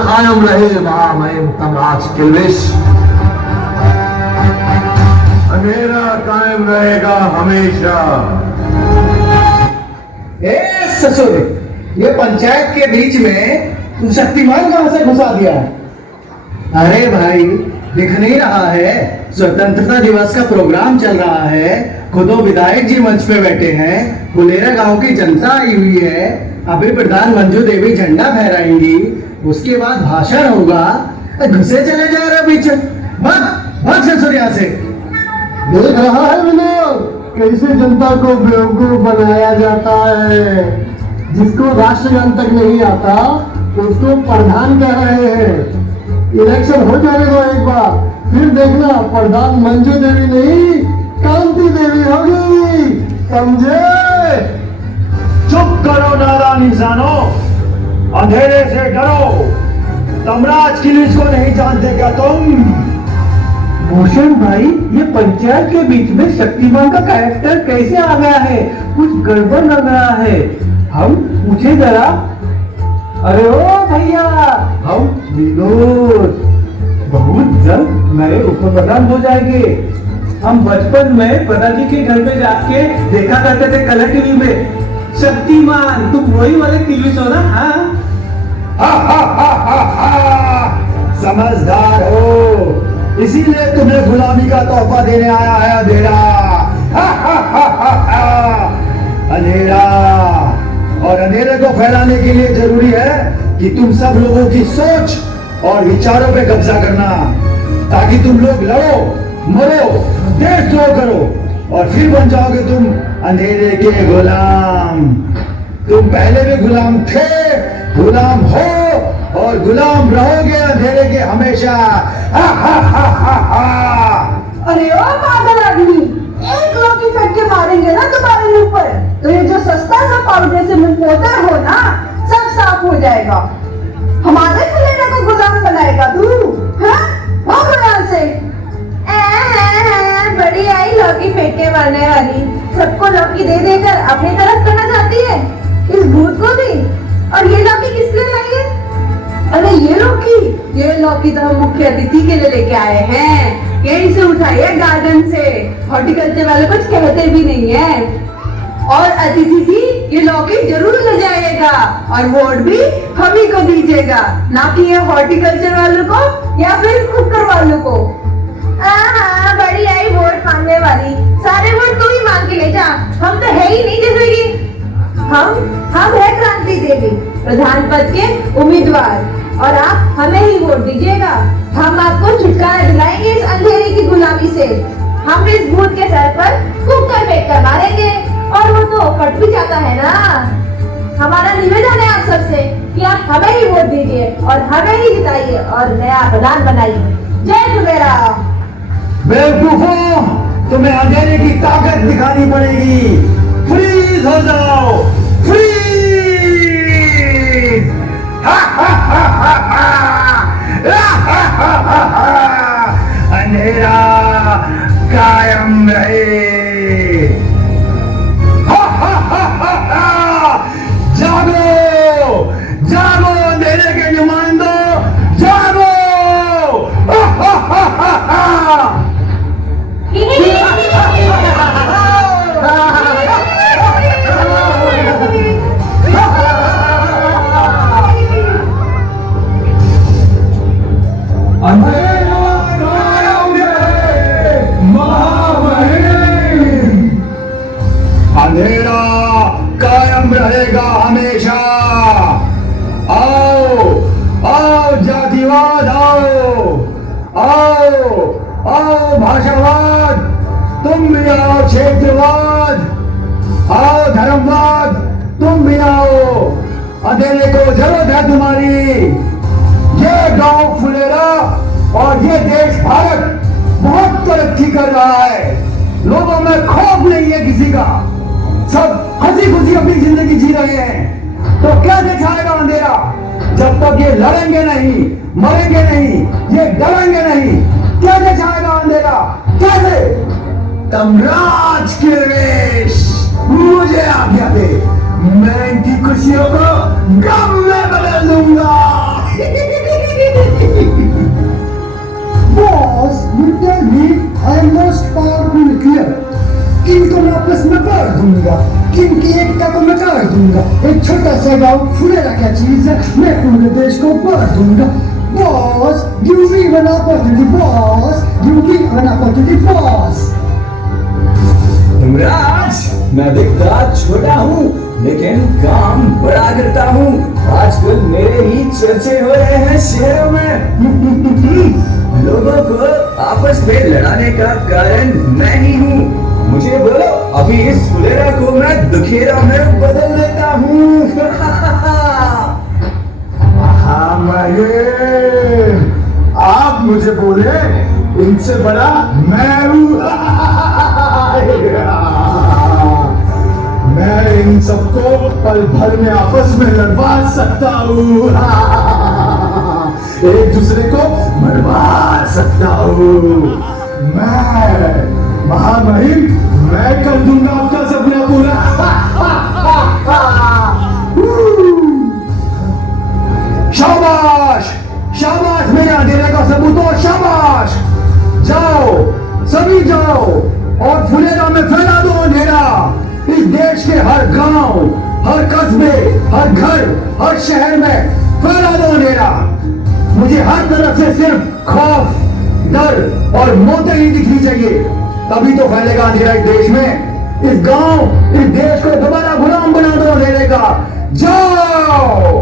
कायम रहे महामहिम तमराज किल्विश। अंधेरा कायम रहेगा हमेशा। ए ससुर, ये पंचायत के बीच में तू शक्तिमान कहां से घुसा दिया है? अरे भाई, दिख नहीं रहा है स्वतंत्रता दिवस का प्रोग्राम चल रहा है, खुद विधायक जी मंच पे बैठे हैं, फुलेरा गांव की जनता आई हुई है, अभी प्रधान मंजू देवी झंडा फहराएंगी, उसके बाद भाषण होगा, घुसे चले जा रहे बीच। भाग भाग ससुर यहाँ से। देख रहा है विनोद, कैसे जनता को बेवकूफ बनाया जाता है। जिसको राष्ट्रगान तक नहीं आता उसको प्रधान कह रहे हैं। इलेक्शन हो जाने दो एक बार, फिर देखना प्रधान मंजू देवी नहीं कांति देवी होगी, समझे? चुप करो नादान इंसानों, अंधेरे से डरो। तमराज किल्विश को नहीं जानते क्या तुम? भूषण भाई, ये पंचायत के बीच में शक्तिमान का कैरेक्टर कैसे आ गया है? कुछ गड़बड़ लग रहा है। हम पूछे जरा। अरे ओ भैया, हम विनोद बहुत जल्द नए उप प्रधान हो जाएंगे। हम बचपन में पिताजी के घर पे जाके देखा करते थे कलर टीवी में। शक्तिमान, तुम वही वाले किल्विश हो ना? हाँ, समझदार हो, इसीलिए तुम्हें गुलामी का तोहफा देने आया है अंधेरा। अंधेरा, और अंधेरे को फैलाने के लिए जरूरी है कि तुम सब लोगों की सोच और विचारों पे कब्जा करना, ताकि तुम लोग लड़ो, मरो, देशद्रोह करो और फिर बन जाओगे तुम अंधेरे के गुलाम। तुम पहले भी गुलाम थे, गुलाम हो और गुलाम रहोगे अंधेरे के हमेशा। अरे ओ पागल आदमी, एक लौकी फेंक के मारेंगे ना तुम्हारे मुंह पर, तो ये जो सस्ता सा पाउडर से मुंह पोता हो ना, सब साफ हो जाएगा। हमारे फुलेरा को गुलाम बनाएगा तू? हाँ, भाग यहाँ से। बड़ी आई लौकी फेंक के मारने वाली, सबको लौकी दे देकर अपनी तरफ करना चाहती है, इस भूत को भी। और ये लौकी किस लिए लाई है? अरे ये लौकी तो हम मुख्य अतिथि के लिए लेके आए हैं, यहीं से उठाई है गार्डन से। हॉर्टिकल्चर वाले कुछ कहते भी नहीं है। और अतिथि जी ये लौकी जरूर ले जाइएगा और वोट भी हम ही को दीजिएगा, ना कि ये हॉर्टिकल्चर वालों को या फिर कुकर वालों को। हाँ, बड़ी आई वोट मांगने वाली, सारे वोट तू ही मांग के ले जा, हम तो है ही नहीं जैसे कि हम है क्रांति देवी, प्रधान पद के उम्मीदवार, और आप हमें ही वोट दीजिएगा। हम आपको छुटकारा दिलाएंगे इस अंधेरे की गुलामी से। हम इस भूत के सर पर कुकर फेंक कर मारेंगे, और वो तो फट भी जाता है ना। हमारा निवेदन है आप सबसे कि आप हमें ही वोट दीजिए और हमें ही जिताइए और नया प्रधान बनाइए। जय फुलेरा। बेवकूफों, तुम्हें अंधेरे की ताकत दिखानी पड़ेगी। फ्रीज हो जाओ, फ्रीज। अंधेरा कायम रहे। जागो, जागो अंधेरे के नुमाइंदों, जागो। अंधेरा कायम रहेगा हमेशा। आओ आओ जातिवाद, आओ आओ आओ भाषावाद, तुम भी आओ क्षेत्रवाद, आओ धर्मवाद, अंधेरे को जरूरत है तुम्हारी। ये गांव फुलेरा और ये देश भारत बहुत तरक्की कर रहा है। लोगों में खौफ नहीं है किसी का, सब हंसी खुशी अपनी जिंदगी जी रहे हैं। तो कैसे छाएगा अंधेरा जब तक ये लड़ेंगे नहीं, मरेंगे नहीं, ये डरेंगे नहीं? कैसे छाएगा अंधेरा, कैसे? तमराज किरवेश, मुझे आज्ञा दे, मैं इनकी खुशियों को गम में बदल दूंगा। Boss, you tell me I am most powerful here. इनको मैं आपस में बांट दूंगा, इनकी एकता को मिटा दूंगा। एक छोटा सा गांव फुलेरा क्या चीज है, मैं पूरे देश को बांट दूंगा। Boss, give me an opportunity, boss. Give me an opportunity, boss. Dharmraj, मैं दिखता छोटा हूँ लेकिन काम बड़ा करता हूँ। आजकल मेरे ही चर्चे हो रहे हैं शहरों में। लोगों को आपस में लड़ाने का कारण मैं ही हूँ। मुझे बोलो, अभी इस फुलेरा को मैं दुखेरा में बदल देता हूँ। हाँ माहिर, आप मुझे बोले, इनसे बड़ा मैं हूँ। मैं इन सबको पल भर में आपस में लड़वा सकता हूँ। एक दूसरे को मरवा सकता हूँ। मैं महामहिम, मैं कर दूंगा आपका सपना पूरा। शाबाश, शाबाश मेरे अंधेरे का सबूतो, शाबाश। जाओ, सभी जाओ और फुलेरा में फैला दो अंधेरा। इस देश के हर गांव, हर कस्बे, हर घर, हर शहर में फैला दो अंधेरा। मुझे हर तरफ से सिर्फ खौफ, डर और मौतें ही दिखनी चाहिए, तभी तो फैलेगा अंधेरा इस देश में। इस गांव, इस देश को दोबारा गुलाम बना दो अंधेरे का। जाओ,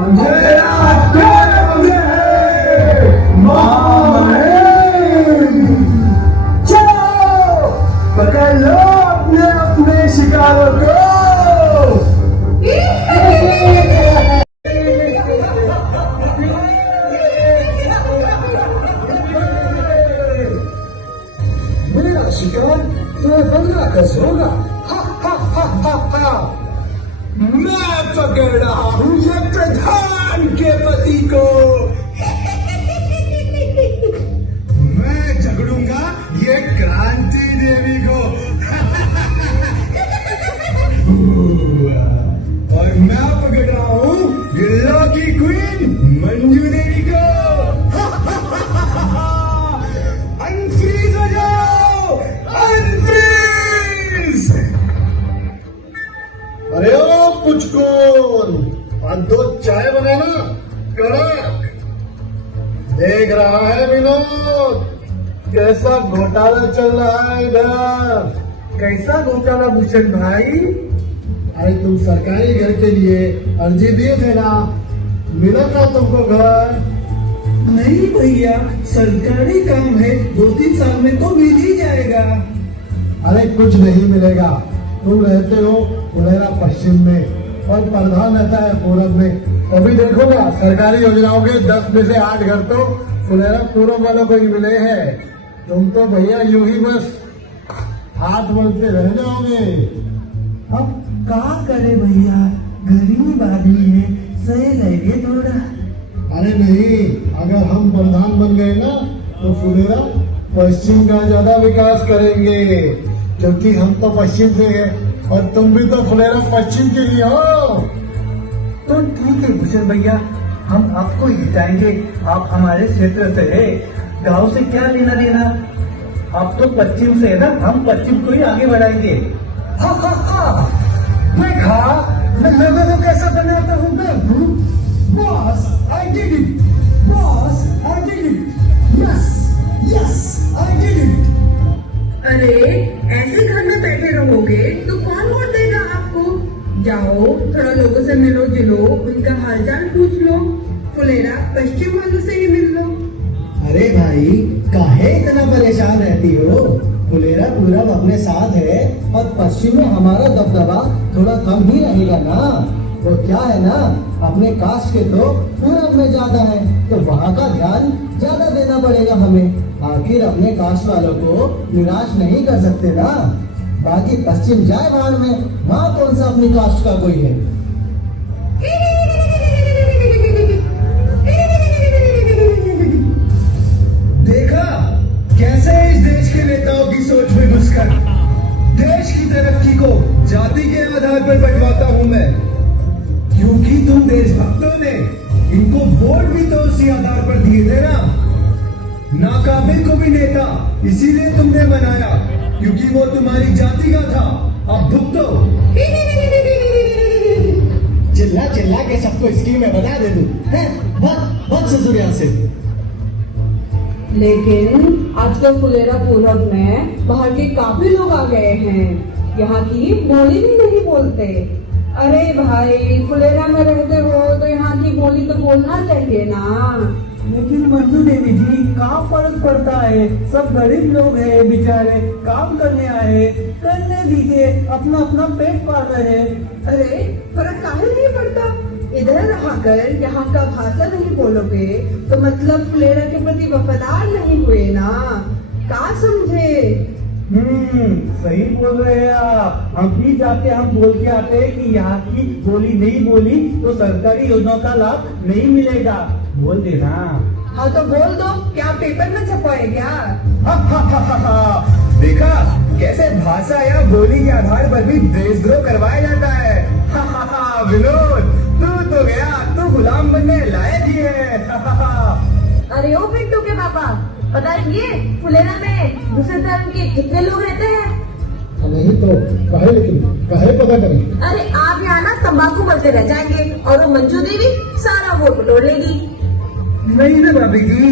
अंधेरा तेरे चलो, पकड़ लो अपने अपने शिकारों को। मेरा शिकार तो 15 गज होगा। हा हा हा हा हा। मैं पकड़ रहा हूँ ये प्रधान के पति को। मैं झगड़ूंगा ये क्रांति देवी को। और मैं पकड़ रहा हूँ ये लॉकी क्वीन मंजू देवी को। अनफ्रीज हो जाओ, अनफ्रीज। अरे ओ पुचकून, और 2 चाय बनाना कड़क। देख रहा है विनोद, कैसा घोटाला चल रहा है इधर। कैसा घोटाला भूषण भाई? अरे तुम सरकारी घर के लिए अर्जी दिए थे ना, मिला था तुमको घर? नहीं भैया, सरकारी काम है, 2-3 साल में तो मिल ही जाएगा। अरे कुछ नहीं मिलेगा। तुम रहते हो फुलेरा पश्चिम में और प्रधान रहता है पूरब में। अभी देखो ना, सरकारी योजनाओं के 10 में से 8 घर तो फुलेरा पूरब वालों को ही मिले हैं। तुम तो भैया यूं ही बस हाथ मलते रह जाओगे। अब क्या करे भैया, गरीब आदमी है, सही लगे थोड़ा। अरे नहीं, अगर हम प्रधान बन गए ना तो फुलेरा पश्चिम का ज्यादा विकास करेंगे, क्योंकि हम तो पश्चिम से हैं और तुम भी तो फुलेरा पश्चिम के लिए हो। तो ठीक है भूषण भैया, हम आपको ही जिताएंगे। आप हमारे क्षेत्र से है, गांव से क्या लेना देना। आप तो पश्चिम से है ना, हम पश्चिम को ही आगे बढ़ाएंगे। हा हा हा। देखा, मैं लोगों को कैसा बनाता हूँ बेवकूफ। Boss, I did it. Boss, I did it. Yes, yes, I did it. अरे ऐसे घर में बैठे रहोगे तो कौन वोट देगा आपको? जाओ, थोड़ा लोगों से मिलो जुलो, उनका हालचाल पूछ लो, फुलेरा पश्चिम वालों से ही मिल लो। अरे भाई, काहे इतना परेशान रहती हो? फुलेरा पूरब अपने साथ है और पश्चिम में हमारा दबदबा थोड़ा कम ही रहेगा ना। वो क्या है ना, अपने कास्ट के तो पूरब में ज्यादा है, तो वहाँ का ध्यान ज्यादा देना पड़ेगा हमें। आखिर अपने कास्ट वालों को निराश नहीं कर सकते ना। बाकी पश्चिम जाए बाहर में, वहाँ कौन सा अपनी कास्ट का कोई है। देखा कैसे इस देश के नेताओं की सोच में घुसकर देश की तरक्की को जाति के आधार पर बंटवाता हूं मैं, क्योंकि तुम देशभक्तों ने इनको वोट भी तो उसी आधार पर दिए थे ना। नाकाबिल को भी नेता इसीलिए तुमने बनाया क्योंकि वो तुम्हारी जाति का था। अब भुगतो। चिल्ला चिल्ला के सबको स्कीमें बता दे तू, हैं? बहुत ससुर यहाँ से। लेकिन आजकल फुलेरा पूरब में बाहर के काफी लोग आ गए हैं, यहाँ की बोली भी नहीं बोलते। अरे भाई, फुलेरा में रहते हो तो यहाँ की बोली तो बोलना चाहिए ना। लेकिन मंजू देवी जी, कहाँ फर्क पड़ता है? सब गरीब लोग हैं बेचारे, काम करने आए, करने दीजिए, अपना अपना पेट पाल रहे हैं। अरे फर्क काहे नहीं पड़ता? इधर रहकर यहाँ का भाषा नहीं बोलोगे तो मतलब फुलेरा के प्रति वफादार नहीं हुए ना। क्या समझे? सही बोल रहे हैं आप। हम भी जाते, हम बोल के आते हैं कि यहाँ की बोली नहीं बोली तो सरकारी योजनाओं का लाभ नहीं मिलेगा, बोल देना। हाँ तो बोल दो, क्या पेपर में छपाए क्या? देखा कैसे भाषा या बोली के आधार पर भी देशद्रोह करवाया जाता है। विनोद, तू तो गया, तू गुलाम बनने लायक ही है। अरे ओ पिंटू के पापा, पता है ये फुलेरा में दूसरे धर्म के कितने लोग रहते हैं? नहीं तो कहे, लेकिन कहे पता करें। अरे आप यहाँ ना तंबाकू बोलते रह जाएंगे और वो मंजू देवी सारा वोट बटोर लेगी। नहीं ना भाभी जी,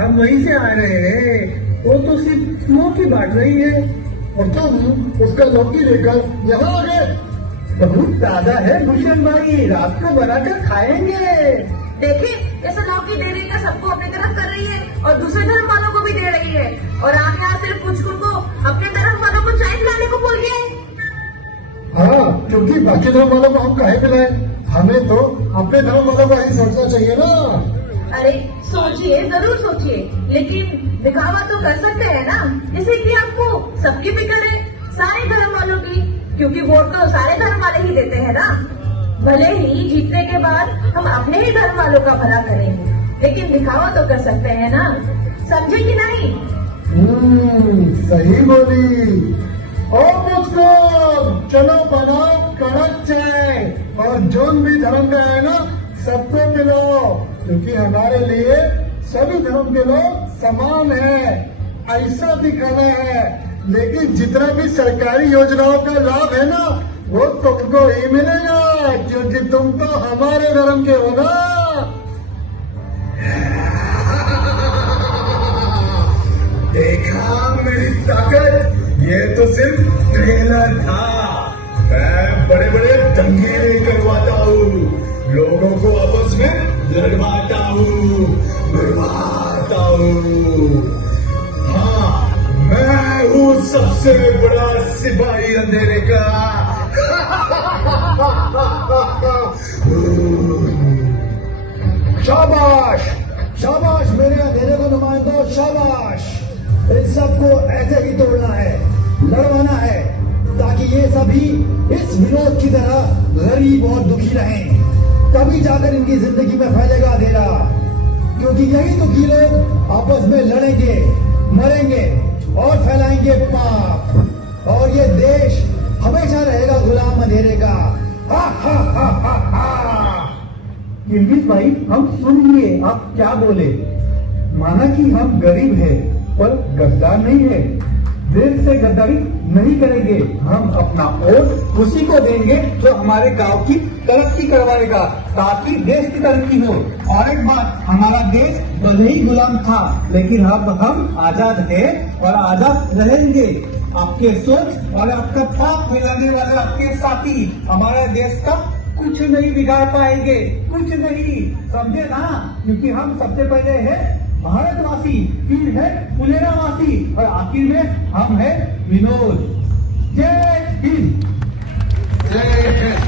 हम वहीं से आ रहे हैं। वो तो सिर्फ स्मोक ही बांट रही है और तुम उसका लौकी लेकर यहाँ आ गए। बहुत ताजा है भूषण भाई, रात को बनाकर खाएंगे। देखिए कैसे लौकी दे रही है, सबको अपनी तरफ कर रही है और दूसरे धर्म वालों को भी दे रही है। और आप यहाँ सिर्फ कुछ को अपने धर्म वालों को चाय पिलाने को बोल गए। हाँ, क्योंकि बाकी धर्म वालों को हम काहे पिलाए, हमें तो अपने धर्म वालों को ही सोचना चाहिए ना। अरे सोचिए, जरूर सोचिए, लेकिन दिखावा तो कर सकते हैं ना, जैसे कि आपको सबकी फिक्र है, सारे धर्म वालों की, क्योंकि वोट तो सारे धर्म वाले ही देते हैं ना। भले ही जीतने के बाद हम अपने ही धर्म वालों का भला करेंगे, लेकिन दिखावा तो कर सकते हैं ना, समझे कि नहीं? सही बोली। और मुझको चलो बनाओ कड़क चाय, और जो भी धर्म का है ना सबको पिलाओ, क्योंकि हमारे लिए सभी धर्म के लोग समान है, ऐसा दिखाना है। लेकिन जितना भी सरकारी योजनाओं का लाभ है ना वो तुमको ही मिलेगा, क्योंकि तुम तो हमारे धर्म के हो ना। देखा मेरी ताकत, ये तो सिर्फ ट्रेलर था। मैं बड़े बड़े दंगे करवाता हूँ, लोगों को आपस में लड़वाता हूँ। हाँ, मैं हूँ सबसे बड़ा सिपाही अंधेरे का। शाबाश शाबाश मेरे अंधेरे को नुमाइंदो, शाबाश। इन सबको ऐसे ही तोड़ना है, लड़वाना है, ताकि ये सभी इस विनोद की तरह गरीब और दुखी रहें। तभी जाकर इनकी जिंदगी में फैलेगा अंधेरा, क्योंकि यही दुखी लोग आपस में लड़ेंगे, मरेंगे और फैलाएंगे पाप, और ये देश हमेशा रहेगा गुलाम अंधेरे का। हा हा हा हा हा। किर्गिज भाई, हम सुन लिए आप क्या बोले। माना कि हम गरीब हैं, पर गद्दार नहीं है। देश से गद्दारी नहीं करेंगे। हम अपना वोट उसी को देंगे जो हमारे गांव की तरक्की करवाएगा, ताकि देश की तरक्की हो। और एक बात, हमारा देश भले ही गुलाम था, लेकिन अब हम आजाद हैं और आजाद रहेंगे। आपके सोच और आपका पाप मिलाने वाले आपके साथी हमारे देश का कुछ नहीं बिगाड़ पाएंगे, कुछ नहीं, समझे ना। क्योंकि हम सबसे पहले है भारतवासी, फिर है फुलेरावासी और आखिर में हम है विनोद। जय हिंद। जय हिंद।